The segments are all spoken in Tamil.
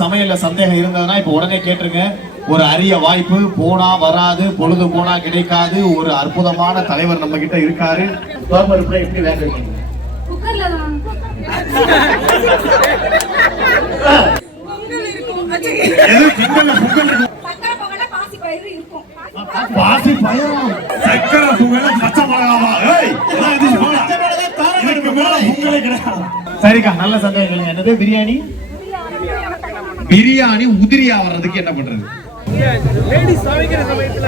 சமையல்ல சந்தேகம் இருந்ததுன்னா இப்ப உடனே கேட்டுருங்க. ஒரு அரிய வாய்ப்பு, போனா வராது, பொழுது போனா கிடைக்காது. ஒரு அற்புதமான தலைவர் நம்ம கிட்ட இருக்காரு. தோப்பருப்புல எப்படி வேக வைக்கீங்க? குக்கர்ல தான். பொங்கல் இருக்கும். எது கிண்டல்ல பொங்கல் இருக்கும்? சக்கரை பொங்கல்ல பாசி பயிறு இருக்கும். பாசி பயிறு, சக்கரை பொங்கல்ல பச்சை மிளகாவா? ஏய், அதான் இது போடா. இதுக்கு மேல பொங்கலே கிடையாது. சரிக்கா, நல்ல சந்தேகம் கேளுங்க. என்னது பிரியாணி? பிரியாணி உதிரியா வர்றதுக்கு என்ன பண்றது? லேடிஸ் சமைக்கிற சமயத்துல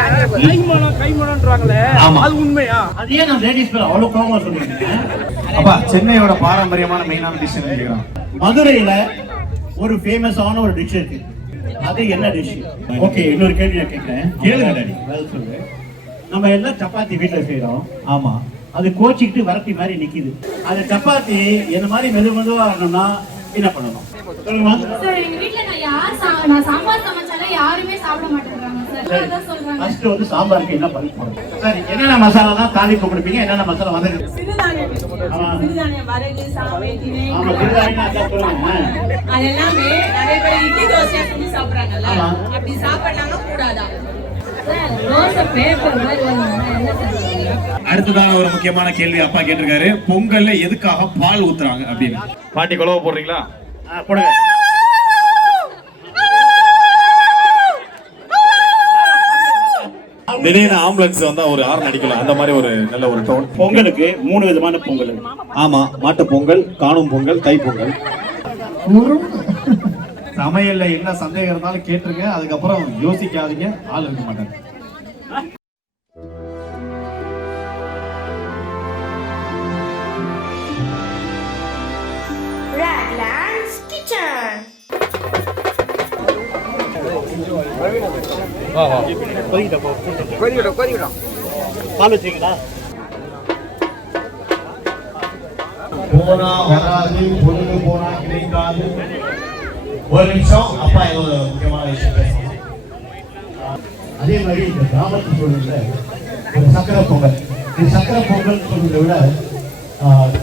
கைமணம்ன்றாங்களே, அது உண்மையா? அது ஏன் நான் லேடிஸ் பேர் அவ்வளவு கோவமா சொல்றீங்க? அப்பா, சென்னையோட பாரம்பரியமான மெயினான டிஷ் என்ன கேக்குறான்? மதுரையில ஒரு ஃபேமஸான ஒரு டிஷ் இருக்கு. அது என்ன டிஷ்? ஓகே, இன்னொரு கேள்வி நான் கேட்கிறேன். கேளுங்க டாடி. பதில் சொல்லுங்க. நம்ம எல்லாம் சப்பாத்தி வீட்டுல செய்யறோம். ஆமா, அது கோச்சிக்கிட்டு வரட்டி மாதிரி நிக்குது. அந்த சப்பாத்தி என்ன மாதிரி மெதுவா வரணும்னா என்ன பண்ணணும் சொல்லுங்க? சார், எங்க வீட்ல நான் சாம்பார் சமைச்சாலே யாருமே சாப்பிட மாட்டேங்கிறாங்க சார். அதான் சொல்றாங்க. ஃபர்ஸ்ட் வந்து சாம்பாருக்கு என்ன பண்ணணும்? சரி, என்னென்ன மசாலா தான் தாளிப்பு கொடுப்பீங்க? என்னென்ன மசாலா வந்து? சிறுதானியம், வரகு, சாமை, திணை, ஆமா, சிறுதானியம் அதான் சொல்லுங்க. அது எல்லாமே நிறைய பேர் இட்லி தோசையா செஞ்சு சாப்பிடுறாங்கல்ல, அப்படி சாப்பிடலாமா கூடாதா? தோசை பேப்பர் மாதிரி வரணும்னா என்ன சார்? அடுத்ததான ஒரு முக்கியமான கேள்வி அப்பா கேட்டிருக்காரு. பொங்கல்ல எதுக்காக பால் ஊத்துறாங்க அப்படின்னு. பாட்டி குழவை போடுறீங்களா? போடுங்க. திடீர்னு ஆம்புலன்ஸ் வந்தா ஒரு ஹார்ன் அடிக்கலாம். அந்த மாதிரி ஒரு நல்ல ஒரு டோன். பொங்கலுக்கு 3 விதமான பொங்கல். ஆமா, மாட்டு பொங்கல், காணும் பொங்கல், தை பொங்கல். சமையல்ல என்ன சந்தேகம் இருந்தாலும் கேட்டுருங்க. அதுக்கப்புறம் யோசிக்காதீங்க, ஆள் இருக்க மாட்டாங்க. Raglan's Kitchen. பால் வச்சிங்களா? போனா வராது, பொழுது போனா கிடைக்காது. ஒரு நிமிஷம், அப்பா ஏதோ ஒரு முக்கியமான விஷயம் பேசுறேன். அதே மாதிரி இந்த கிராமத்து சூழல்ல ஒரு சக்கரை பொங்கல். இந்த சக்கரை பொங்கல் சொல்றதை விட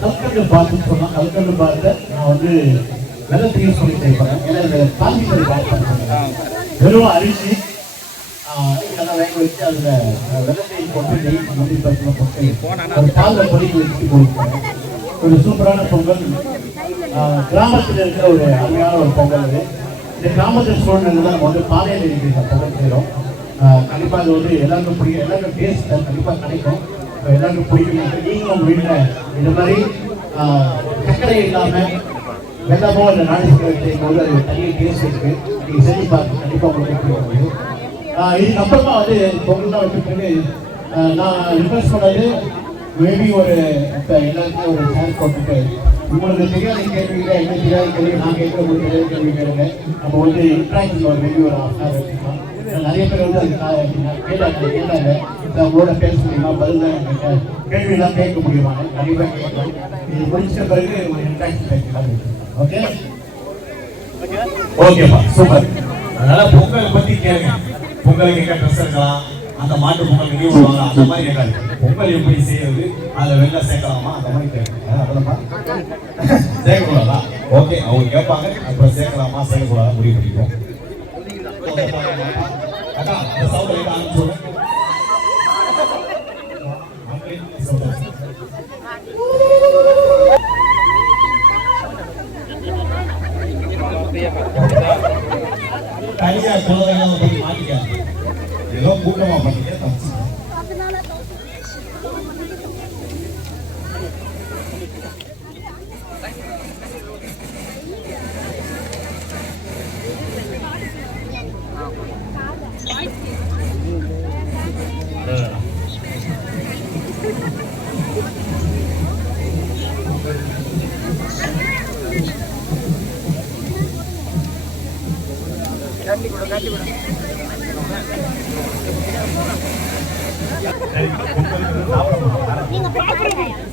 கல்கண்டு பாத்துன்னு சொன்னா, கல்கண்டு பாத்த நான் வந்து வெள்ளத்தையும் சொல்லி செய்யப்படுறேன். ஏன்னா இந்த பாசிப்பறி பாத்து வெறும் அரிசி இதெல்லாம் வேக வச்சு அதுல வெள்ளத்தையும் போட்டு நெய் முந்தி பருப்புல போட்டு ஒரு பால்ல பொடிக்கு வச்சு கொடுப்பேன். ஒரு சூப்பரான பொங்கல். கிராமத்தில் இருக்கிற ஒரு அருமையான ஒரு பொங்கல். இந்த கிராமத்து சூழ்நிலை நம்ம வந்து பானையில் இருக்கிற பொங்கல் செய்கிறோம். கண்டிப்பாக அது வந்து எல்லாருக்கும் பிடிக்கும். எல்லாருக்கும் டேஸ்ட் கண்டிப்பாக கிடைக்கும். எல்லாருக்கும் பிடிக்கும். நீங்களும் உங்கள் வீட்டில் இந்த மாதிரி சர்க்கரை இல்லாமல் வெள்ளமோ இல்லை நாடு சர்க்கரை செய்யும்போது அது தனியாக டேஸ்ட் இருக்குது. நீங்கள் செஞ்சு பார்த்து கண்டிப்பாக உங்களுக்கு பிடிக்கும். இதுக்கப்புறமா வந்து பொங்கல் தான் வச்சுட்டு நான் ரிக்வெஸ்ட் பண்ணது மேபி ஒரு இப்போ எல்லாருக்கும் ஒரு சேர் போட்டுட்டு உங்களுக்கு தெரியாத கேள்விகளை என்ன தெரியாத கேள்வி நான் கேட்க முடியாத கேள்வி கேளுங்க. நம்ம வந்து இன்ட்ராக்ஷன் ஒரு மேபி ஒரு ஹாஃப் ஹவர் வச்சுக்கலாம். நிறைய பேர் வந்து அது கேட்டாங்க உங்களோட பேச முடியுமா, பதில் கேள்வியெல்லாம் கேட்க முடியுமா? கண்டிப்பாக கேட்கலாம். இது முடிச்ச பிறகு ஒரு இன்ட்ராக்ஷன் வைக்கலாம். ஓகே ஓகேப்பா, சூப்பர். அதனால பொங்கல் பத்தி கேளுங்க. பொங்கலுக்கு எங்க ட்ரெஸ் இருக்கலாம், அந்த மாட்டு பொங்கல் லீவ் விடுவாங்க, அந்த மாதிரி கேட்காது. பொங்கல் எப்படி செய்யறது, அதுல வெள்ளை சேர்க்கலாமா, அந்த மாதிரி கேட்குங்க. அதெல்லாம் சேர்க்கக்கூடாதா? ஓகே, அவங்க கேட்பாங்க. அப்புறம் சேர்க்கலாமா சேர்க்கக்கூடாதா முடிவு பண்ணிப்போம். அக்கா, அந்த சவுண்ட் லைட்டா ஆரம்பிச்சு தனியா குழந்தைங்க பண்ணி மாட்டிக்காது. ஏதோ கூட்டமா பண்ணிக்க தச்சு.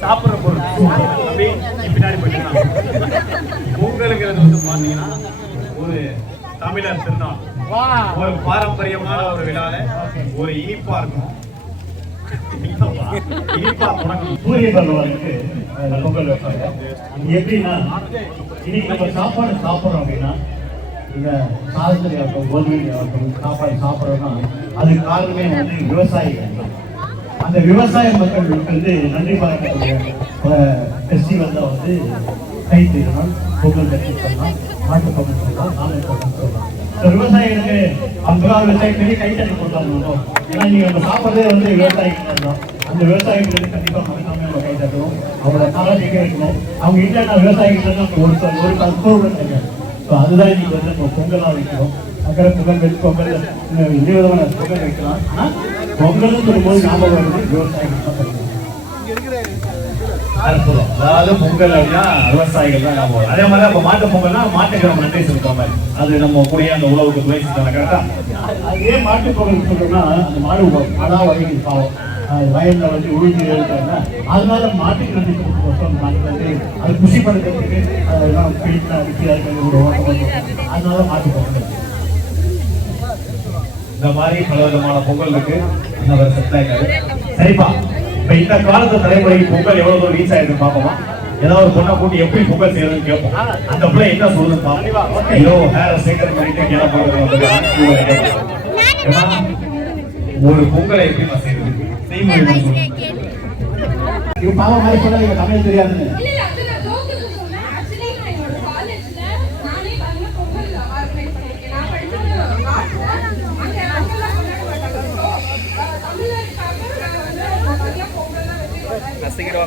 சாப்பிடுற பொருள் பின்னாடி போயிட்டு பொங்கலுங்கிறது வந்து பாத்தீங்கன்னா ஒரு தமிழர் திருநாள், ஒரு பாரம்பரியமான ஒரு விழால ஒரு இனிப்பா இருக்கும். சூரிய பகவானுக்கு பொங்கல் வைப்பாங்க. எப்படின்னா இன்னைக்கு நம்ம சாப்பாடு சாப்பிட்றோம் அப்படின்னா இந்த சாதனை ஆகட்டும் கோதுமை ஆகட்டும் சாப்பாடு சாப்பிட்றோம்னா அதுக்கு காரணமே வந்து விவசாயிகள் தான். அந்த விவசாய மக்களுக்கு வந்து நன்றி பார்க்கக்கூடிய ஃபெஸ்டிவல் தான் வந்து கை திருநாள், பொங்கல் கட்சி சொல்லலாம், மாட்டு பொங்கல் சொல்லலாம், நாளை பொங்கல் சொல்லலாம். இந்த விவசாயிகளுக்கு அந்த விவசாயிகளுக்கு கைத்தறி கொடுத்தாங்க. ஏன்னா நீங்க நம்ம சாப்பிட்றதே வந்து விவசாயிகள் தான். அந்த விவசாயிகளுக்கு கண்டிப்பாக மறக்காம நம்ம கை தட்டணும், அவங்கள காலத்திக்க வைக்கணும். அவங்க இல்லைன்னா விவசாயிகள் நம்ம ஒரு கற்பூரம் கிடையாது. ஸோ அதுதான் இன்னைக்கு வந்து நம்ம பொங்கலாக வைக்கிறோம். சக்கரை பொங்கல், வெற்றி பொங்கல், இந்த விதமான பொங்கல் வைக்கலாம். ஆனால் பொங்கல்னு சொல்லும்போது ஞாபகம் வருது விவசாயிகள் தான் பண்ணுவோம். அற்புதம். அதாவது பொங்கல் அப்படின்னா விவசாயிகள் தான் ஞாபகம். அதே மாதிரி அப்ப மாட்டு பொங்கல்னா மாட்டுக்கு நம்ம நன்றி செலுத்துற மாதிரி அது நம்ம கூடிய அந்த உழவுக்கு துணை செலுத்தாங்க. கரெக்டா? அதே மாட்டு பொங்கல் சொல்றோம்னா அந்த மாடு மழா வகைகள் பாவம் வயல்ல வந்து உழுதி இருக்காங்க. அதனால மாட்டுக்கு நன்றி செலுத்தும் மாட்டுக்கு வந்து அது குஷி படுத்துறதுக்கு அதெல்லாம் வீட்டில் விடுவோம். அதனால மாட்டு பொங்கல். இந்த மாதிரி பல விதமான பொங்கல் இருக்கு. இன்னொரு செட்டாயிட்டாரு. சரிப்பா, இப்ப இந்த காலத்து தலைமுறைக்கு பொங்கல் எவ்வளவு தூரம் ரீச் ஆயிருக்கு பாப்போமா? ஏதாவது ஒரு பொண்ணை கூட்டி எப்படி பொங்கல் செய்யறதுன்னு கேட்போம். அந்த பிள்ளை என்ன சொல்லுதுன்னு பாப்போம். ஐயோ ஹேர சேகர் பண்ணிட்டு கேன போறது ஒரு பொங்கலை எப்படி செய்யறது செய்முறை இவங்க பாவம் மாதிரி சொன்னா இவங்க தமிழ் தெரியாதுன்னு. இல்ல அது நான் ஜோக்குக்கு சொன்னேன். ஆக்சுவலி நான் என்னோட காலேஜ்ல நானே வந்து பொங்கல் ஆர்கனைஸ் பண்ணிருக்கேன். நான் படிச்சது ஆர்ட்ஸ்ல. அங்க அங்கெல்லாம் கொண்டாட மாட்டாங்க. ஸோ தமிழருக்காக நான் வந்து பொங்கல்லாம் வச்சிருக்கேன்.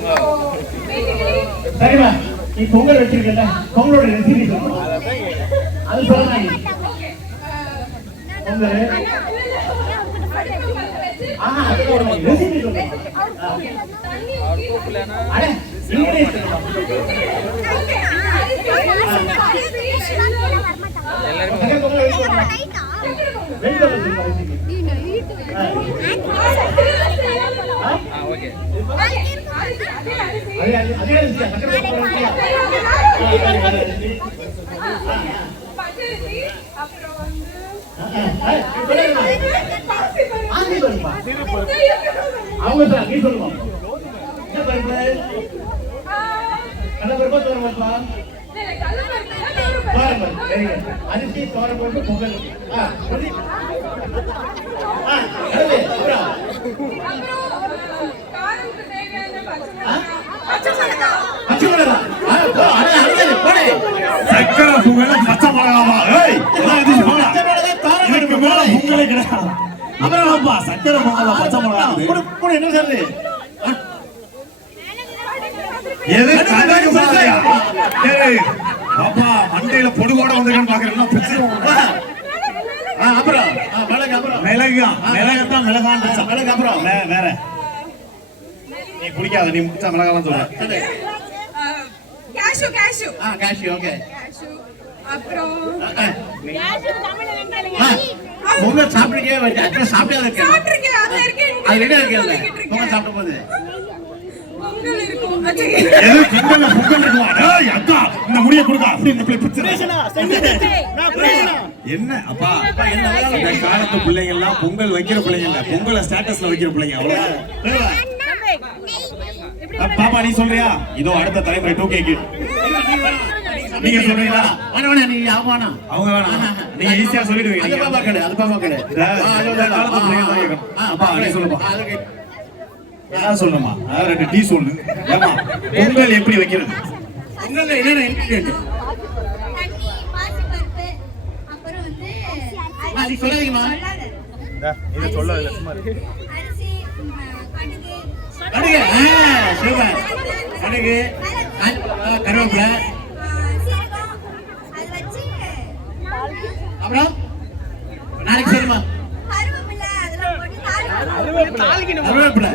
சரிமா, நீ பொங்கல் வச்சிருக்கல, பொங்கலோட ரெசிபி சொல்லணும். அது சொல்லலாம். பொங்கல் ரெசிபி சொல்லணும். அட இங்கிலீஷ் அவங்க சார் நீ சொல்லுவாங்க. என்ன பருப்பு? கடலை பருப்பா தோரம் பருப்பா? தோரம் பருப்பு. அரிசி தோரம் பருப்பு பொங்கல். சக்கரை பொங்கல் பச்சை மிளகாவா? இதுக்கு மேல பொங்கலே கிடையாது. அப்புறம் சக்கரை பொங்கல் பச்சை மிளகா கூட என்ன சொல்றது? எது கணக்கு பாதையா? பாப்பா மண்டையில பொடுகோட வந்திருக்கான்னு பாக்குறேன். அப்புறம் மிளகு, அப்புறம் மிளகா மிளகத்தான் மிளகான் மிளகு, அப்புறம் வேற நீ குடிக்காத, நீ முடிச்சா மிளகாலாம் சொல்ற. கேஷு கேஷு காஷி. ஓகே. கேஷு அப்புறம் பொங்கல் சாப்பிட்டுக்கே சாப்பிட்டே இருக்கு. சாப்பிட்டுருக்கேன். அது இருக்கு. அது என்ன இருக்கு? பொங்கல் சாப்பிடும் போது பொங்கல் இருக்கும். எது பொங்கல் பொங்கல் இருக்குமா? ஏய் அக்கா இந்த முடிய கொடுங்க அப்படின்னு என்ன அப்பா இந்த காலத்து பிள்ளைங்க எல்லாம் பொங்கல் வைக்கிற பிள்ளைங்க இல்ல, பொங்கலை ஸ்டேட்டஸ்ல வைக்கிற பிள்ளைங்க. அவ்வளவு பாப்பா நீ சொல்றியா? இதோ அடுத்த தலைமுறை 2K கிட். நீங்க சொல்றீங்களா? வேணா நீ ஆவானா அவங்க வேணாம், நீங்க ஈஸியா சொல்லிடுவீங்க. அது பாப்பா கடை, அது பாப்பா கடை. அப்பா நீ சொல்லுப்பா. என்ன சொல்லணுமா? ரெண்டு டீ சொல்லு. ஏமா பொங்கல் எப்படி வைக்கிறது? பொங்கல் என்னென்ன இன்கிரிடியன்ட்? தண்ணி, பாசி பருப்பு, அப்புறம் வந்து நீ சொல்லாதீங்கம்மா. இத சொல்ல இல்ல சும்மா அரிசி, கடுகு, கடுகு. சூப்பர். கடுகு, கருவேப்பிலை, சீரகம், அது வச்சு அப்புறம் நாளைக்கு சொல்லுமா. கருவேப்பிலை அதெல்லாம் போட்டு தாளிக்கணும். கருவேப்பிலை.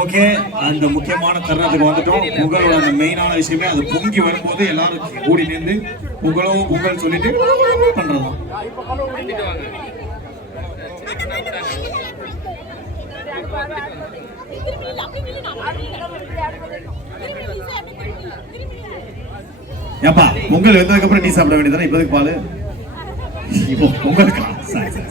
ஓகே, அந்த முக்கியமான தருணத்துக்கு வந்துட்டோம். பொங்கலோட அந்த மெயினான விஷயமே அது பொங்கி வரும்போது எல்லாரும் கூடி நின்று பொங்கலும் பொங்கல் சொல்லிட்டு பண்றதுதான். ஏப்பா பொங்கல் வந்ததுக்கு அப்புறம் நீ சாப்பிட வேண்டியதானே? இப்போதைக்கு பால் இப்போ பொங்கலுக்கா? சரி சரி.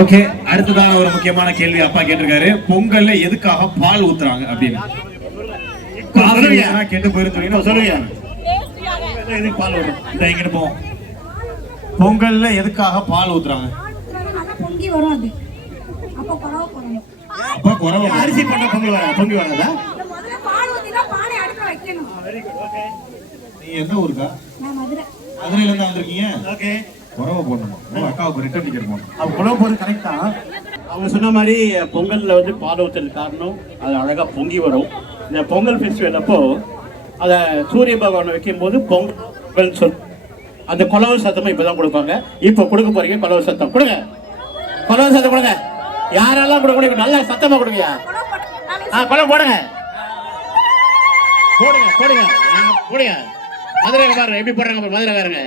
ஓகே, அடுத்ததான ஒரு முக்கியமான கேள்வி அப்பா கேட்டிருக்காரு. பொங்கல்ல எதுக்காக பால் ஊத்துறாங்க அப்படின்னு கேட்டு போயிருந்து சொல்லுங்க. எங்கிட்டு போவோம். பொங்கல்ல எதுக்காக பால் ஊத்துறாங்க? பொங்கி வரும் அது. அப்ப குறவ போடணும். அப்ப குறவ அரிசி போட்டா பொங்கி வராதா? முதல்ல பால் ஊத்தினா பாலை அடுக்க வைக்கணும். நீ எந்த ஊருக்கா? நான் மதுரை. மதுரையில இருந்து வந்திருக்கீங்க. ஓகே, குறவ போடணும். அக்காவுக்கு ரிட்டர்ன் டிக்கெட் போடணும். அவங்க குறவ போறது கரெக்ட் தான். அவங்க சொன்ன மாதிரி பொங்கல்ல வந்து பால் ஊத்துறதுக்கு காரணம் அது அழகா பொங்கி வரும். இந்த பொங்கல் ஃபெஸ்டிவல் அப்போ அதை சூரிய பகவானை வைக்கும் போது பொங்கல் சொல் அந்த கொலவு சத்தமும் இப்பதான் கொடுப்பாங்க. இப்போ கொடுக்க போறீங்க கொலவு சத்தம் கொடுங்க. கொலவு சத்தம் கொடுங்க. யாரெல்லாம் கொடுக்க முடியும் நல்லா சத்தமா கொடுங்க. கொலவு போடுங்க போடுங்க போடுங்க போடுங்க. மதுரை பாருங்க எப்படி போடுறாங்க மதுரைக்காரங்க.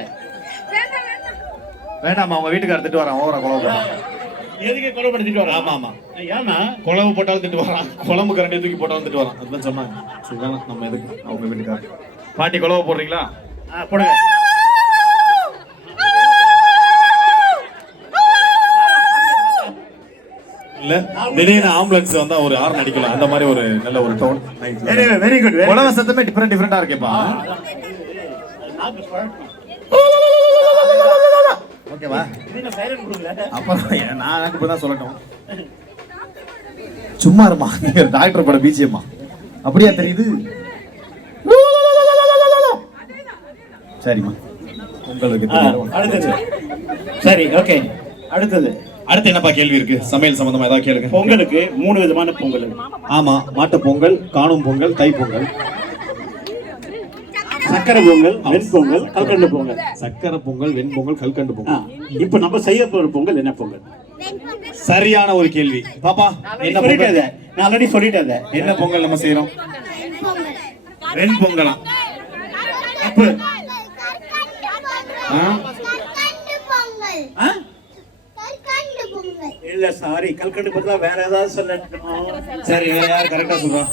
வேண்டாமா, அவங்க வீட்டுக்காரர் திட்டு வரான். ஓவரா குழம்பு எதுக்கு கொலவு படுத்திட்டு வரான்? ஆமா ஆமா, ஏன்னா குழம்பு போட்டாலும் திட்டு வரான். குழம்பு கரண்டி தூக்கி போட்டாலும் திட்டு வரான். அதுதான் சொன்னாங்க. சரி, நம்ம எதுக்கு அவங்க வீட்டுக்காரர். பாட்டி குழம்பு போடுறீங்களா? போடுங்க. இல்ல திடீர்னு ஆம்புலன்ஸ் வந்தா ஒரு ஹார்ன் அடிக்கலாம். அந்த மாதிரி ஒரு நல்ல ஒரு டோன். Very good. குழம்பு சத்தமே டிஃபரெண்டா இருக்கேப்பா. ஓகேவா? அப்புறம் நான் எனக்கு இப்பதான் சொல்லட்டும். சும்மா இருமா, டாக்டர் பட பிஜிஎம்மா அப்படியா தெரியுது? சரிம்மா, உங்களுக்கு அடுத்தது. சரி, ஓகே. அடுத்தது அடுத்து என்னப்பா கேள்வி இருக்கு? சமையல் சம்பந்தமா ஏதாவது கேளுங்க. பொங்கலுக்கு 3 விதமான பொங்கல். ஆமா, மாட்டு பொங்கல், காணும் பொங்கல், தை பொங்கல். சக்கரை பொங்கல், வெண்பொங்கல், கல்கண்டு பொங்கல். சக்கரை பொங்கல், வெண்பொங்கல், கல்கண்டு பொங்கல். இப்ப நம்ம செய்ய போற பொங்கல் என்ன பொங்கல்? சரியான ஒரு கேள்வி பாப்பா. என்ன பொங்கல்? நான் ஆல்ரெடி சொல்லிட்டேன். என்ன பொங்கல் நம்ம செய்யறோம்? வெண்பொங்கலா? அப்ப இல்ல சாரி, கல்கண்டு பதிலா வேற ஏதாவது சொல்லணும். சரி, வேற யார் கரெக்டா சொல்றா?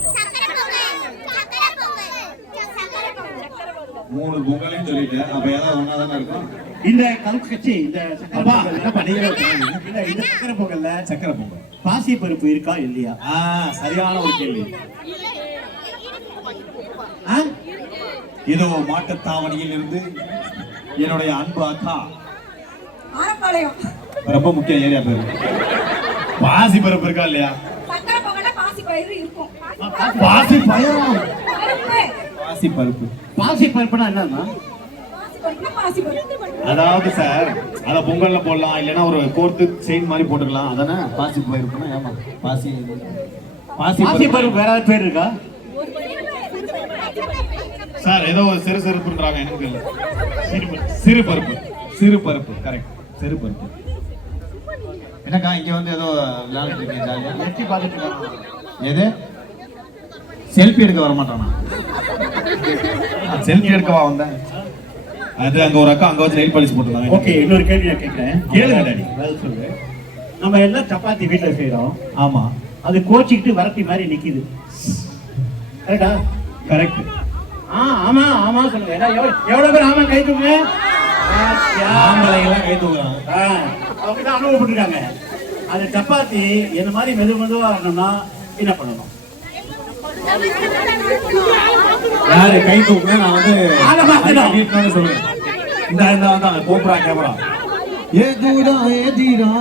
3 பொங்கலையும் சொல்லிட்டேன். அப்ப ஏதாவது ஒண்ணா தானே இருக்கும். இந்த கல்கச்சி இந்த அப்பா என்ன பண்ணீங்க? இல்ல இந்த சக்கரை பொங்கல்ல சக்கரை பொங்கல் பாசி பருப்பு இருக்கா இல்லையா? சரியான ஒரு கேள்வி. இதோ மாட்டுத்தாவணியில் இருந்து என்னுடைய அன்பு அக்கா ஆரப்பாளையம். ரொம்ப முக்கிய ஏரியா பேரு. பாசி பருப்பு இருக்கா இல்லையா? சக்கரை பொங்கல்ல பாசி பயிறு இருக்கும். பாசி பயிறு, பருப்பு. பாசி பருப்பு. பாசி பருப்புனா என்னன்னா? பாசி பருப்புனா பாசி பருப்பு. அதாவது சார், அத பொங்கல்ல போடலாம், இல்லைன்னா ஒரு கோர்த்து செயின் மாதிரி போட்டுக்கலாம். அதானே பாசி பருப்புனா? ஏமா பாசி பாசி பருப்பு வேற பேர் இருக்கா சார்? ஏதோ ஒரு சிறு சிறுப்புன்றாங்க, எனக்கு தெரியல. சிறு பருப்பு, சிறு பருப்பு கரெக்ட். சிறு பருப்பு. என்னக்கா இங்க வந்து ஏதோ விளையாடிட்டு இருக்கீங்க ஜாலியா? எட்டி பார்த்துட்டு எது? செல்ஃபி எடுக்க வர மாட்டானா? செல்ஃபி எடுக்கவா வந்தேன்? அது அங்க ஒரு அக்கா அங்க வச்சு நெயில் பாலிஷ் போட்டுருந்தாங்க. ஓகே, இன்னொரு கேள்வி நான் கேட்கிறேன். கேளுங்க டாடி. பதில் சொல்லு. நம்ம எல்லாம் சப்பாத்தி வீட்டுல செய்யறோம். ஆமா, அது கோச்சிக்கிட்டு வரட்டி மாதிரி நிக்குது. கரெக்டா? கரெக்ட். ஆமா ஆமா சொல்லுங்க. எவ்வளவு பேர் ஆமா கை தூக்குங்க. ஆம்பளை எல்லாம் கை தூக்குறாங்க. அவங்க தான் அனுபவப்பட்டிருக்காங்க. அந்த சப்பாத்தி என்ன மாதிரி மெதுவா வரணும்னா என்ன பண்ணணும்? யாரு கை தூக்குங்க? நான் வந்து வீட்டுல சொல்லுவேன். இந்த வந்தாங்க கோப்ரா கேமரா. ஏதீரா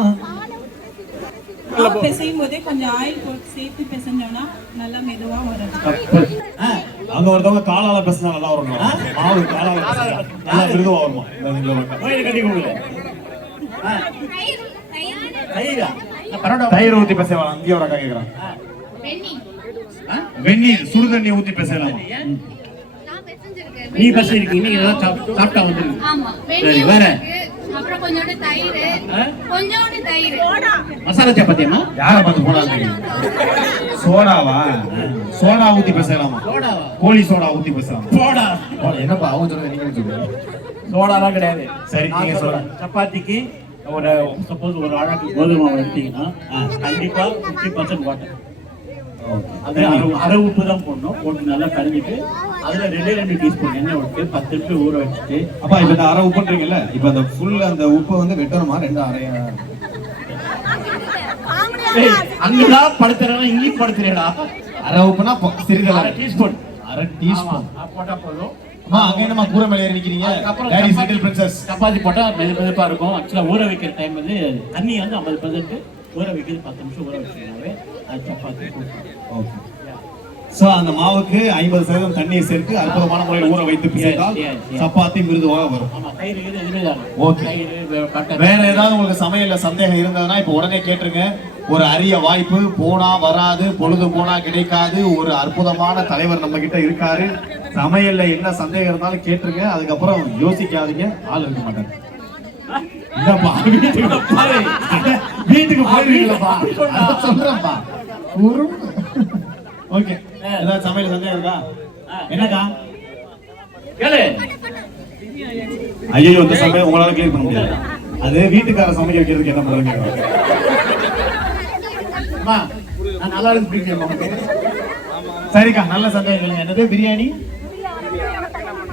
பிசையும் போதே கொஞ்சம் ஆயில் போட்டு சேர்த்து பிசைஞ்சோம்னா நல்லா மெதுவா வரும். அங்க ஒருத்தவங்க காலால பேசினா நல்லா வரும். மாவு காலால பேசினா நல்லா மிருதுவா வருமா? கட்டி கொடுங்க. தயிர் ஊத்தி பேசலாம். அங்கேயே ஒரு அக்கா கேக்குறான். வெந்நீர் சுடுதண்ணி ஊத்தி பேசலாம். நீ பேசிருக்கீங்க, நீங்க ஏதாவது சாப்பிட்டா வந்துருக்கு. ஆமா, சரி, வேற அப்புறம் கொஞ்சோண்டு தயிர். மசாலா சப்பாத்தியா? யார பார்த்து போடாதீங்க. சோடாவா? சோடா ஊத்தி பேசலாமா? கோழி சோடா ஊத்தி பேசலாம். சோடா என்னப்பா அவங்க சொல்லுங்க, நீங்க சொல்லுங்க. சோடாலாம் கிடையாது. சரி, நீங்க சொல்லுங்க. சப்பாத்திக்கு ஒரு சப்போஸ் ஒரு அழகு கோதுமை எடுத்தீங்கன்னா கண்டிப்பா 50% வாட்டர். அது அரை உப்பு தான் போடணும். போட்டு நல்லா கழுவிட்டு அதுல 2 டீஸ்பூன் எண்ணெய் விட்டு 10 நிமிஷம் ஊற வச்சுட்டு. அப்பா இப்ப இந்த அரை உப்புன்றீங்கல்ல, இப்ப அந்த ஃபுல் அந்த உப்பை வந்து வெட்டணுமா 2 அரையா? அங்கதான் படுத்துறா, இங்கேயும் படுத்துறா. அரை உப்புனா சிறிது அரை டீஸ்பூன் போட்டா போதும். அங்க என்னமா கூரை மேல ஏறி நிக்கிறீங்க? Daddy single princess. சப்பாத்தி போட்டா மெதுப்பா இருக்கும். ஆக்சுவலா ஊற வைக்கிற டைம் வந்து தண்ணி வந்து 50% ஊற வைக்கிறது 10 நிமிஷம் ஊற வச்சுனாவே அது சப்பாத்தி. ஓகே. சோ அந்த மாவுக்கு 50% தண்ணீர் சேர்த்து அற்புதமான முறையில் ஊற வைத்து பிசைத்தால் சப்பாத்தி மிருதுவாக வரும். ஆமா, தயிர் இது எதுவுமே தான். ஓகே. வேற ஏதாவது உங்களுக்கு சமையல்ல சந்தேகம் இருந்ததுன்னா இப்ப உடனே கேட்டுருங்க. ஒரு அரிய வாய்ப்பு, போனா வராது, பொழுது போனா கிடைக்காது. ஒரு அற்புதமான தலைவர் நம்ம கிட்ட இருக்காரு. சமையல்ல என்ன சந்தேகம் இருந்தாலும் கேட்டுருங்க. அதுக்கப்புறம் யோசிக்காதீங்க, ஆள் இருக்க மாட்டாங்க. வீட்டுக்கு போயிருக்கீங்களா சொல்றேன்ப்பா. ஓகே, ஏதாவது சமையல் சந்தேகம் இருக்கா? என்னக்கா? ஐயோ, இந்த சமையல் உங்களால கிளியர் பண்ண முடியாது. அது வீட்டுக்கார சமைக்க வைக்கிறதுக்கு என்ன பண்றீங்க? நல்லா இருக்கு. சரிக்கா, நல்ல சந்தேகம் சொல்லுங்க. என்னது?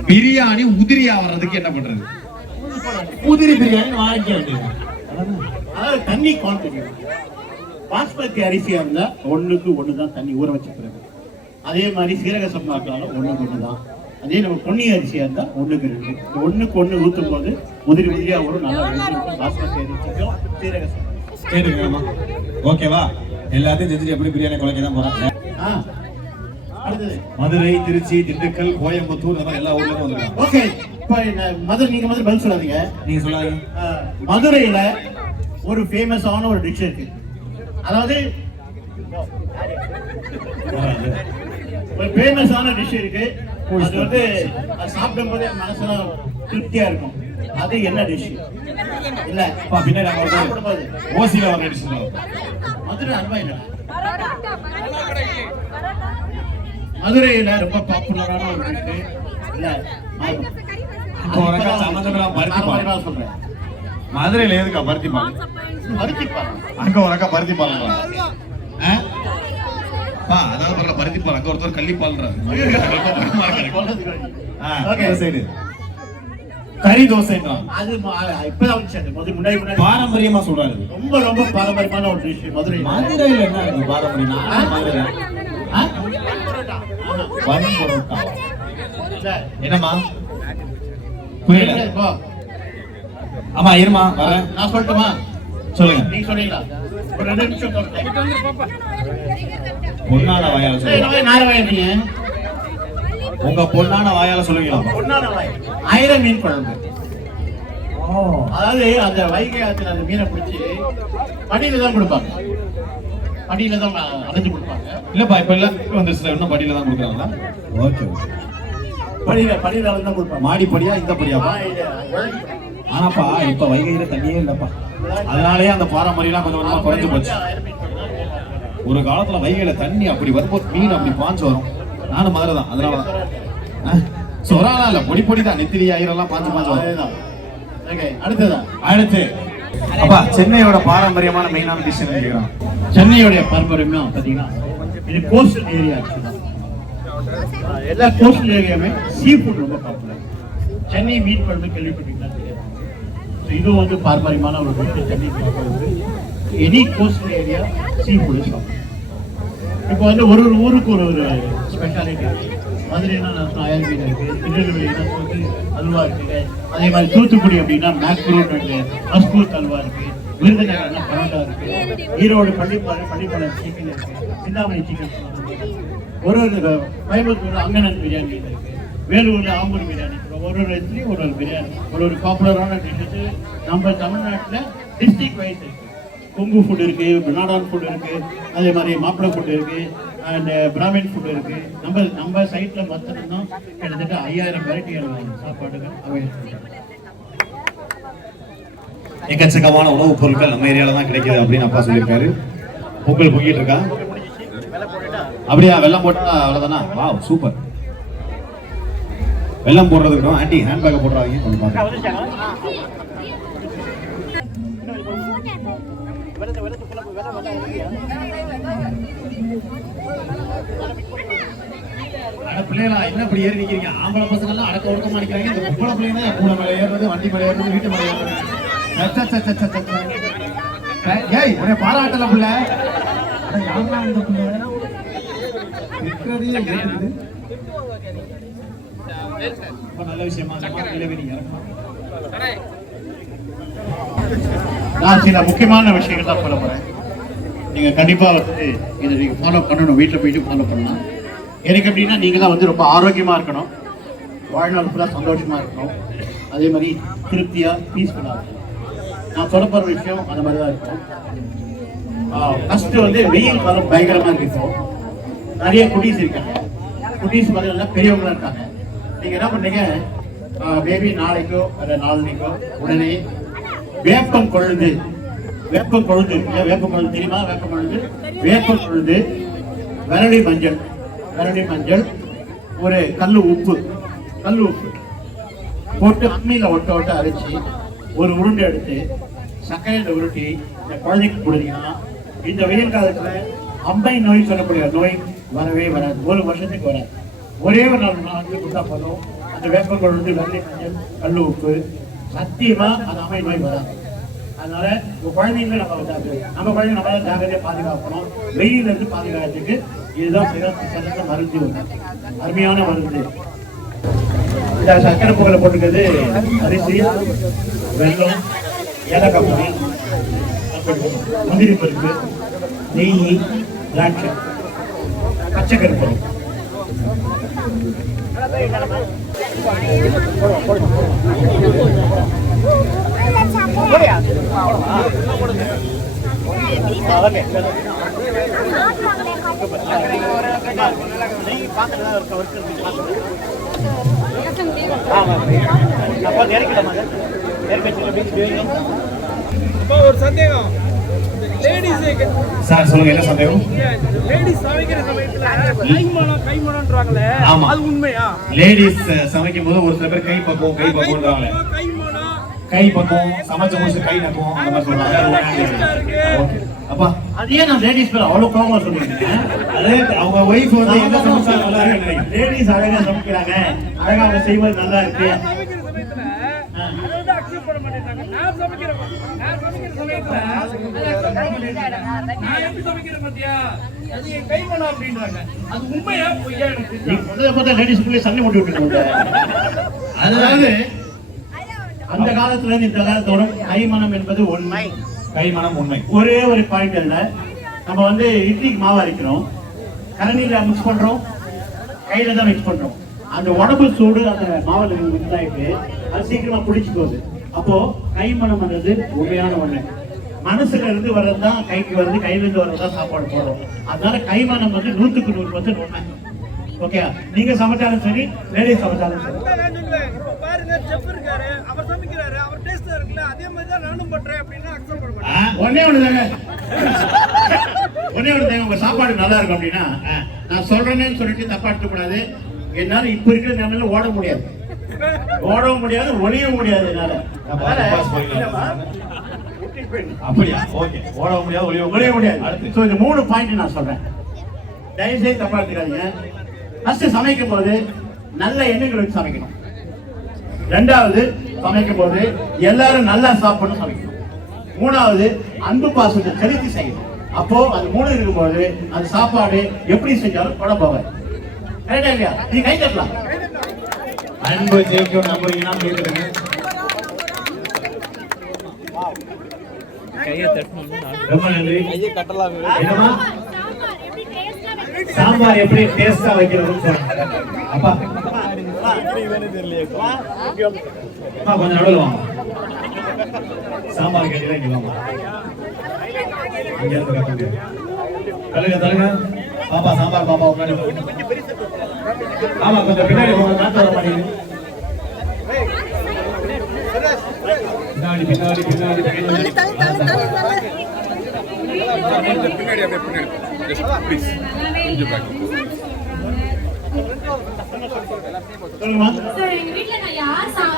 பிரியாணி உதிரியா வர்றதுக்கு என்ன பண்றது? உதிரி பிரியாணி வாங்கிக்க வேண்டியது. அதாவது தண்ணி குவான்டிட்டி. பாஸ்மதி அரிசியா இருந்தா 1க்கு 1 தான் தண்ணி ஊற வச்ச பிறகு. அதே மாதிரி சீரக சம்பா இருந்தாலும் 1க்கு 1 தான். அதே நம்ம பொன்னி அரிசியா இருந்தா 1க்கு 2. 1க்கு 1 ஊத்தும் போது உதிரியா வரும். நல்லா இருக்கும். பாஸ்மதி அரிசிக்கும் சீரக சம்பா. கேட்டுக்கலாமா? ஓகேவா? எல்லாத்தையும் செஞ்சுட்டு எப்படி பிரியாணி குலைக்க தான் போறாங்க. மதுரை, திருச்சி, திண்டுக்கல், கோயம்புத்தூர், இந்த மாதிரி எல்லா ஊர்ல இருந்து வந்துருக்காங்க. ஓகே, இப்போ மதுரை, நீங்க மதுரை பதில் சொல்லாதீங்க. நீங்க சொல்லாதீங்க. மதுரையில ஒரு ஃபேமஸான ஒரு டிஷ் இருக்கு. அதாவது ஒரு ஃபேமஸான டிஷ் இருக்கு. அது வந்து சாப்பிடும் போதே மனசுல திருப்தியா இருக்கும். அது என்ன டிஷ்? இல்ல பின்னாடி ஓசியில வர டிஷ். மதுரை அல்வா இல்ல. மதுரையில ரொம்ப பாப்புலரான ஒரு டிஷ் இல்ல. சொல்றேன், மதுரையில எதுக்கா பருத்தி பால்? அங்க ஒரு அக்கா பருத்தி பால். அதாவது பருத்தி பால், அங்க ஒருத்தர் கள்ளி பால்றாரு. சைடு கறி தோசை அது இப்பதான் முன்னாடி பாரம்பரியமா சொல்றாரு. ரொம்ப ரொம்ப பாரம்பரியமான ஒரு டிஷ் மதுரை. மதுரையில என்ன இருக்கு பாரம்பரியம்? என்னம்மா புரியல? ஆமா, இருமா வரேன். நான் சொல்லட்டுமா? சொல்லுங்க. நீங்க சொன்னீங்களா? ஒரு 2 நிமிஷம் பொன்னான வாயால சொல்லுங்க. உங்க பொன்னான வாயால சொல்லுவீங்களா? பொன்னான வாய் ஐர மீன் குழம்பு. அதாவது அந்த வைகை ஆத்துல அந்த மீனை பிடிச்சி படியில தான் கொடுப்பாங்க. படியில தான் அடைஞ்சு கொடுப்பாங்க. இல்லப்பா, இப்ப எல்லாம் வந்துருச்சு. இன்னும் படியில தான் கொடுக்குறாங்களா? ஓகே, படியில தான் கொடுப்பாங்க. மாடி படியா இந்த படியா? ஆனாப்பா இப்ப வைகையில தண்ணியே இல்லப்பா. அதனாலயே அந்த பாரம்பரியம் கொஞ்சம் கொஞ்சமா குறைஞ்சு போச்சு. ஒரு காலத்துல வைகையில தண்ணி அப்படி வரும்போது மீன் அப்படி பாஞ்சு வரும். நானும் மதுரை தான், அதனாலதான். சொராலாம் இல்ல, பொடி பொடி தான். நெத்திரி ஆயிரம் பாஞ்சு வரும். அடுத்து அப்பா, சென்னையோட பாரம்பரியமான மெயினான டிஷ் நினைக்கிறோம். சென்னையோட பாரம்பரியம் பாத்தீங்கன்னா இது கோஸ்டல் ஏரியா. எல்லா கோஸ்டல் ஏரியாவுமே சீ ஃபுட் ரொம்ப பாப்புலர். சென்னை மீன் குழம்பு கேள்விப்பட்டீங்கன்னா தெரியாது. இது வந்து பாரம்பரியமான ஒரு dish. Chennai any coastal area seafood சாப்பிடும். இப்போ வந்து ஒரு ஊருக்கு ஒரு ஸ்பெஷாலிட்டி இருக்கு. மதுரைனா அயல் மீன் இருக்கு, திருநெல்வேலினா வந்து அல்வா இருக்கு. அதே மாதிரி தூத்துக்குடி அப்படின்னா மேக்ரூட் இருக்கு, மஸ்கூத் அல்வா இருக்கு, விருதுநகர்னா பரோட்டா இருக்கு, ஈரோடு பள்ளிப்பாளையம் சிக்கன் இருக்கு, சிந்தாமணி சிக்கன் ஒரு கோயம்புத்தூர் அங்கனன் பிரியாணி இருக்கு, வேலூர்ல ஆம்பூர் பிரியாணி. ஒரு இடத்துலையும் ஒரு பிரியாணி ஒரு பாப்புலரான டிஷ்ஷு. நம்ம தமிழ்நாட்டில் டிஸ்ட்ரிக்ட் வைஸ் இருக்கு. கொங்கு ஃபுட் இருக்கு, நாடான் ஃபுட் இருக்கு, அதே மாதிரி மாப்பிள்ளை ஃபுட் இருக்கு, அண்ட் பிராமின் ஃபுட் இருக்கு. நம்ம சைட்ல மொத்தம்னா கிட்டத்தட்ட 5000 வெரைட்டியான சாப்பாடுகள் அவைலபிள். எக்கச்சக்கமான உணவுப் பொருட்கள் நம்ம ஏரியால தான் கிடைக்குது அப்படின்னு அப்பா சொல்லியிருக்காரு. பொங்கல் பொங்கிட்டு இருக்கா? அப்படியா? வெள்ளம் போட்டா அவ்வளவுதானா? Wow, super. வெள்ளம் போடுறதுக்கு ஆண்டி ஹேண்ட்பேக் போடுறாங்க. கொஞ்சம் பாருங்க. அட பிள்ளைகளா என்ன இப்படி ஏறி நிக்கிறீங்க? ஆம்பளை பசங்க எல்லாம் அடக்க ஒடுக்கமா நிக்கிறாங்க. இந்த பொம்பளை பிள்ளைங்க தான் பூனை மேல ஏறுறது, வண்டி மேல ஏறுறது, வீட்டு மேல ஏறுறது. ஏய் உன்னை பாராட்டல பிள்ளை. அட யாரா இந்த பிள்ளை? இருக்கிறதே ஏறுது. ரொம்ப நல்ல விஷயமா நீங்க நான் சில முக்கியமான விஷயங்கள் தான் சொல்ல போறேன். நீங்க கண்டிப்பா வந்து இதை நீங்க ஃபாலோ பண்ணணும். வீட்டில் போயிட்டு ஃபாலோ பண்ணலாம். எனக்கு எப்படின்னா நீங்க தான் வந்து ரொம்ப ஆரோக்கியமா இருக்கணும், வாழ்நாள் ஃபுல்லாக சந்தோஷமா இருக்கணும், அதே மாதிரி திருப்தியா பீஸ்ஃபுல்லா இருக்கணும். நான் சொல்ல போற விஷயம் அந்த மாதிரி தான் இருக்கும். ஃபர்ஸ்ட் வந்து வெயில் காலம் பயங்கரமா இருக்கு. இப்போ நிறைய குட்டீஸ் இருக்காங்க. குட்டீஸ் பார்த்தீங்கன்னா பெரியவங்களா இருக்காங்க. நீங்க என்ன பண்ணீங்க, மேபி நாளைக்கோ அல்ல நாளைக்கோ உடனே வேப்பம் கொழுந்து தெரியுமா? வேப்பம் கொழுந்து, விரலி மஞ்சள், ஒரு கல்லு உப்பு போட்டு அம்மியில ஒட்ட அரைச்சி ஒரு உருண்டை எடுத்து சர்க்கரையில உருட்டி இந்த குழந்தைக்கு கொடுத்தீங்கன்னா இந்த வெயில் காலத்துல அம்மை நோய் சொல்லக்கூடிய நோய் வரவே வராது. ஒரு வருஷத்துக்கு வராது. ஒரே ஒரு நாள் கொடுத்தா போதும். அந்த வேப்பம் கொழுந்து, விரலி மஞ்சள், கல்லு உப்பு, சத்தியமா அந்த அம்மை நோய் வராது. அதனால குழந்தைங்களை நம்ம குழந்தைங்க நம்ம ஜாகிரதையா பாதுகாக்கணும். வெயில இருந்து பாதுகாக்கிறதுக்கு இதுதான் சிறந்த மருந்து, அருமையான மருந்து. இந்த சக்கரை பொங்கலை போட்டுக்கிறது அரிசி, வெல்லம், ஏலக்காய் பொடி, முந்திரி பருப்பு, நெய், திராட்சை, பச்சைக்கருப்பு. ஒரு சந்தேகம். சார் சொல்லுங்க, என்ன சந்தேகம்? லேடிஸ் சமைக்கிற சமயத்துல கைமணம்ன்றாங்களே, அது உண்மையா? லேடிஸ் சமைக்கும் போது ஒரு சில பேர் கை பக்குவம்ன்றாங்களே, கை பக்குவம் சமைச்ச முடிச்சு கை நக்குவோம் அந்த மாதிரி சொல்றாங்க. அப்பா அதே நான் லேடிஸ் பேர் அவ்வளவு கோபமா சொல்லுவீங்க. அதே அவங்க ஒய்ஃப் வந்து என்ன சமைச்சா நல்லா இருக்கு. லேடிஸ் அழகா சமைக்கிறாங்க, அழகா அவங்க செய்வது நல்லா இருக்கு. சமைக்கிற சமயத்துல அதை அக்செப்ட் பண்ண மாட்டேங்கிறாங்க. நான் சமைக்கிற சமயத்துல நான் எப்படி சமைக்கிறேன் பாத்தியா, அது என் கைமணம் அப்படின்றாங்க. அது உண்மையா பொய்யா? எனக்கு லேடிஸ்குள்ளே சண்டை போட்டு விட்டுருக்காங்க. அதாவது அந்த காலத்துல இருந்து இந்த காலத்தோட கைமணம் என்பது உண்மை. கைமணம் உண்மை. ஒரே ஒரு பாயிண்ட் இல்ல, நம்ம வந்து இட்லிக்கு மாவு அரைக்கிறோம், கரண்டில மிக்ஸ் பண்றோம், கையில தான் மிக்ஸ் பண்றோம். அந்த உடம்பு சூடு அந்த மாவுல மிக்ஸ் ஆயிட்டு அது சீக்கிரமா பிடிச்சு போகுது. அப்போ கைமணம்ன்றது உண்மையான ஒண்ணு. மனசுல இருந்து வர்றதுதான் கைக்கு வருது, கையில இருந்து வர்றதுதான் சாப்பாடு போடுறோம். அதனால கைமணம் வந்து 100% உண்மை. ஓகே, நீங்க சமைச்சாலும் சரி, லேடிஸ் சமைச்சாலும் சரி. பாருங்க, செஃப் இருக்காரு, அவர் சமைக்கிறாரு, அவர் டேஸ்டா இருக்குல்ல, அதே மாதிரி தான் நானும் பண்றேன் அப்படின்னா அக்செப்ட் பண்ண மாட்டேன். ஒண்ணே ஒண்ணுதாங்க, உங்க சாப்பாடு நல்லா இருக்கும் அப்படின்னா நான் சொல்றேன்னு சொல்லிட்டு தப்பா எடுத்துக்க கூடாது. என்னால இப்ப இருக்கிற நிலைமையில ஓடவும் முடியாது, ஒளியவும் முடியாது. என்னால அப்படியா? ஓகே, ஓடவும் முடியாது, ஒளியவும் முடியாது. அடுத்து இந்த 3 பாயிண்ட் நான் சொல்றேன், தயவு செய்து தப்பா எடுத்துக்காதீங்க. ஃபர்ஸ்ட் சமைக்கும் போது நல்ல எண்ணெய்கள் வச்சு சமைக்கணும். 2வது சமைக்கும் போது எல்லாரும் நல்லா சாப்பிடணும் சமைக்கணும். 3வது அன்பு பாசத்தை செலுத்தி செய்யணும். அப்போ அது 3 இருக்கும்போது அந்த சாப்பாடு எப்படி செஞ்சாலும் கொட போவாது. கரெக்டா இல்லையா? நீ கை தட்டலாம். அன்பு ஜெயிக்கும் நம்புறீங்கன்னா கேட்குறேங்க. ரொம்ப நன்றி. என்னமா சாம்பார் எப்படி டேஸ்டா வைக்கிறதுன்னு சொல்லுங்க. அப்பா கொஞ்சம் நடுவில் வாங்க. சாம்பார் கேட்டீங்கன்னா இங்க வாங்க. இங்க இருந்து தள்ளுங்க. பாப்பா சாம்பார் பாப்பா உட்காந்து. ஆமா, கொஞ்சம் பின்னாடி போங்க. காத்து வர மாட்டேங்குது.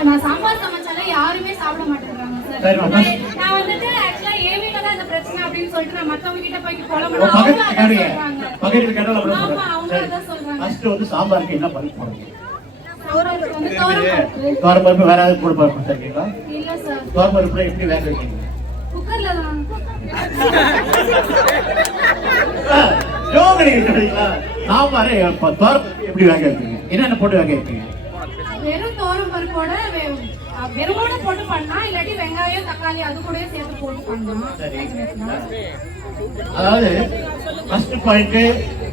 நான் சாம்பார் சமைச்சாலும் யாருமே சாப்பிட மாட்டேங்கிறாங்க சார். நான் வந்துட்டு ஆக்சுவலா என் வீட்டுல தான் இந்த பிரச்சனை அப்படின்னு சொல்லிட்டு நான் மத்தவங்க கிட்ட போய் உங்க புலம்புனா பக்கத்து அவங்க அதான் வீட்டுக்காரங்க, சொல்றாங்க. பக்கத்து வீட்டுக்காரங்க அப்படி ஆமா, சொல்றாங்க. அவங்க சரி. அதான் சொல்றாங்க. ஃபர்ஸ்ட் வந்து சாம்பாருக்கு என்ன பருப்பு போடுங்க? அவருக்கு வந்து தோரம்பருப்பு. துவரம்பருப்பு வேற ஏதாவது கூட பருப்பு கொடுத்துருக்கீங்களா? இல்ல சார், துவரம்பருப்புல எப்படி வேக வைக்கீங்க? குக்கர்ல தான். யோகடி கிடைங்களா? சாம்பாரை துவரம்பருப்பு எப்படி வேக வைப்பீங்க? என்னென்ன போட்டு வேக வைப்பீங்க? வெறும் தோரம்பருப்போட வெறுமோட போட்டு பண்ணா, இல்லாட்டி வெங்காயம் தக்காளி அது கூட சேர்த்து போட்டு பண்ணலாம். அதாவது ஃபர்ஸ்ட் பாயிண்ட்,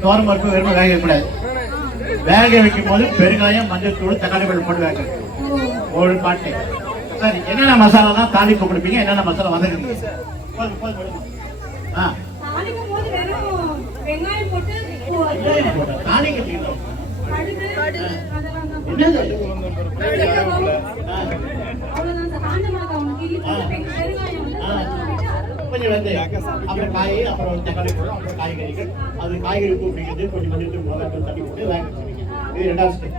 துவரம்பருப்பு வெறும் வேக வைக்கக்கூடாது. வேக வைக்கும் போது பெருங்காயம், மஞ்சள் தூள், தக்காளி பழம் போட்டு வேக வைக்கணும். ஒரு பாட்டு. சரி, என்னென்ன மசாலாலாம் தாளிப்பு கொடுப்பீங்க, என்னென்ன மசாலா வதக்குறீங்க? ஆ, தாளிக்கும் போது வெறும் வெங்காயம் போட்டு தாளிக்கிறீங்களா? கடுகு அதெல்லாம் தான் என்னது? அவ்வளவுதான் சார். காஞ்ச மிளகாய் ஒண்ணு கிள்ளி போட்டு பெருங்காயம் வந்து கொஞ்சம் வெந்தயம், அப்புறம் காய், அப்புறம் தக்காளி பழம், அப்புறம் காய்கறிகள். அது காய்கறி உப்பு பிடிக்கிறது, கொஞ்சம் மஞ்சள் மிளகாய் தண்ணி போட்டு வேக வச்சுருக்கீங்க. இது ரெண்டாவது ஸ்டெப்.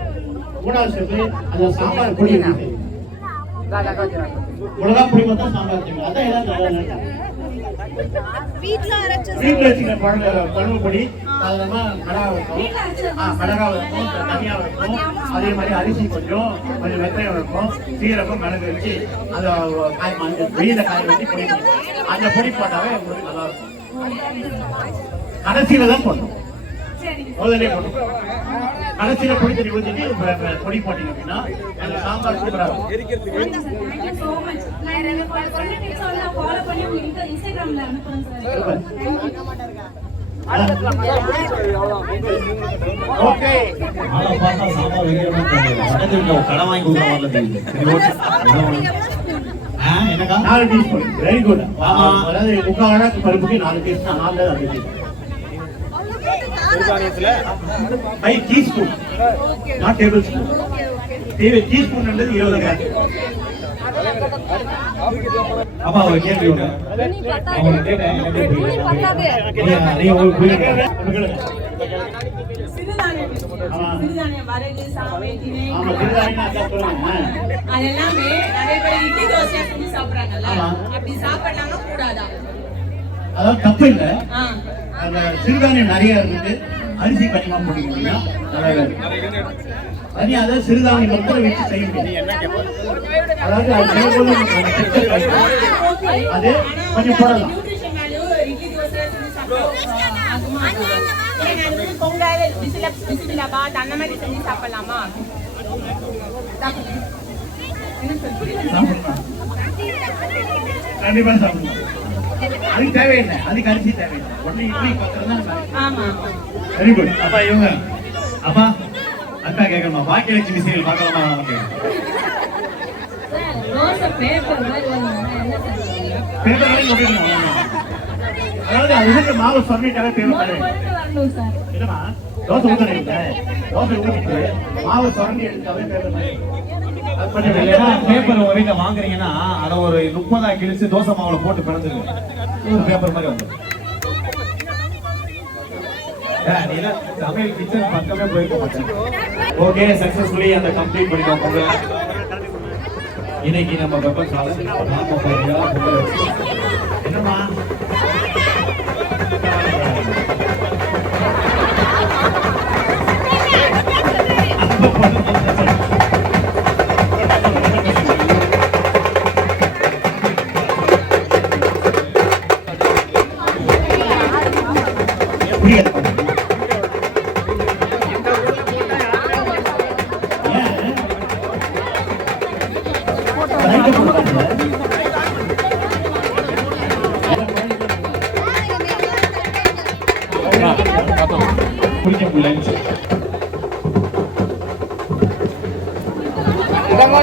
மூணாவது ஸ்டெப், அந்த சாம்பார் பொடி இருக்குது. மிளகா பொடி மட்டும் சாம்பார் வச்சுக்கணும். அதான் எல்லாம் வீட்டுல வச்சுக்கிற குழம்பு பொடி, சாதாரணமா மிளகா வைக்கும், மிளகா வைக்கும், தனியா வைக்கும். அதே மாதிரி அரிசி கொஞ்சம் வெந்தயம் வைக்கும், சீரகம், மிளகு வச்சு அதை காய் மஞ்சள் வெயில காய வச்சு பொடி பண்ணணும். அந்த பொடி போட்டாவே உங்களுக்கு நல்லா இருக்கும். கடைசியில தான் போடணும், முதலே போடணும். கடைசியில பொடி தண்ணி ஊற்றிட்டு பொடி போட்டீங்க அப்படின்னா அந்த சாம்பார் சூப்பரா இருக்கும். Thank you so much. நான் எனக்கு சொன்ன tips வந்து நான் follow பண்ணி உங்களுக்கு Instagramல அனுப்புறேன் சார். ஓகே, ஆளை பார்த்தா சாம்பார் வைக்கிறோம்னு தெரியல. பக்கத்து வீட்டுல ஒரு கடை வாங்கி கொடுக்குற மாதிரில தெரியுது. சரி, ஓகே. என்னக்கா? 4 டீஸ்பூன். Very good. ஆமா. அதாவது 3/4 அழகு பருப்புக்கு 4 teaspoon, 4 5 teaspoon. 5 teaspoon, not tablespoon. Teaspoon என்றது 20 கிராம். அப்பா ஒரு கேள்வி ஒண்ணு. அவங்க கேட்டேன், எனக்கு புரியல. நீ உங்களுக்கு புரியல. சிறுதானியம், சிறுதானியம், வரகு, சாமை, திணை, ஆமா, சிறுதானியம் அதான் சொல்லுங்க. அதெல்லாமே நிறைய பேர் இட்லி தோசையா செஞ்சு சாப்பிடுறாங்கல்ல, ஆமா. அப்படி சாப்பிடலாமா கூடாதா? அதாவது தப்பு இல்லை. ஆ, அந்த சிறுதானியம் நிறைய இருக்குது. அரிசி கனிமா போட்டீங்கன்னா நல்லாவே இருக்கும். தனியாக அதை சிறுதானியம் மட்டும் வச்சு செய்ய முடியும். அதாவது அது செய்யும்போது அது கொஞ்சம் போடலாம். நியூட்ரிஷன் வேல்யூ இட்லி தோசையா செஞ்சு சாப்பிட்டா ஆகுமா? ஏன்னா வந்து பொங்கல், பிசிபிலாபாத் அந்த மாதிரி செஞ்சு சாப்பிடலாமா? என்ன சொல்றீங்க? சாப்பிடலாம், கண்டிப்பா சாப்பிடலாம். அது தேவையில்லை, அதுக்கு அரிசி தேவையில்லை. ஒன்லி இட்லி பத்திரம் தான். ஆமா. Very good. அப்பா இவங்க அப்பா அக்கா கேட்கணுமா? பாக்கியலட்சுமி சீரியல் பார்க்கலாமா? நமக்கு தோசை பேப்பர் மாதிரி வரணும்னா என்ன சார்? பேப்பர் மாதிரி கொட்டிடணும். அதாவது அது வந்து மாவு சொல்லிட்டாவே பேப்பர் மாதிரி வரணும் சார். இல்லைம்மா, தோசை ஊற்றுறீங்க, தோசை ஊற்றிட்டு மாவு சுரண்டி எடுத்தாவே பேப்பர் மாதிரி. அது கொஞ்சம் ஏன்னா பேப்பர் உங்க வீட்டுல வாங்குறீங்கன்னா அதை ஒரு 30 கிழிச்சு தோசை மாவுல போட்டு பிறந்துருங்க, ஒரு பேப்பர் மாதிரி வந்து. நீ எல்லாம் சமையல் கிச்சன் பக்கமே போயிருக்க மாட்டேன். ஓகே, சக்சஸ்ஃபுல்லி அந்த கம்ப்ளீட் பண்ணிட்டோம் பொங்கல். இன்னைக்கு நம்ம வெப்பன் சாலை நாம பாரியா பொங்கல் வச்சு. என்னம்மா Udah mau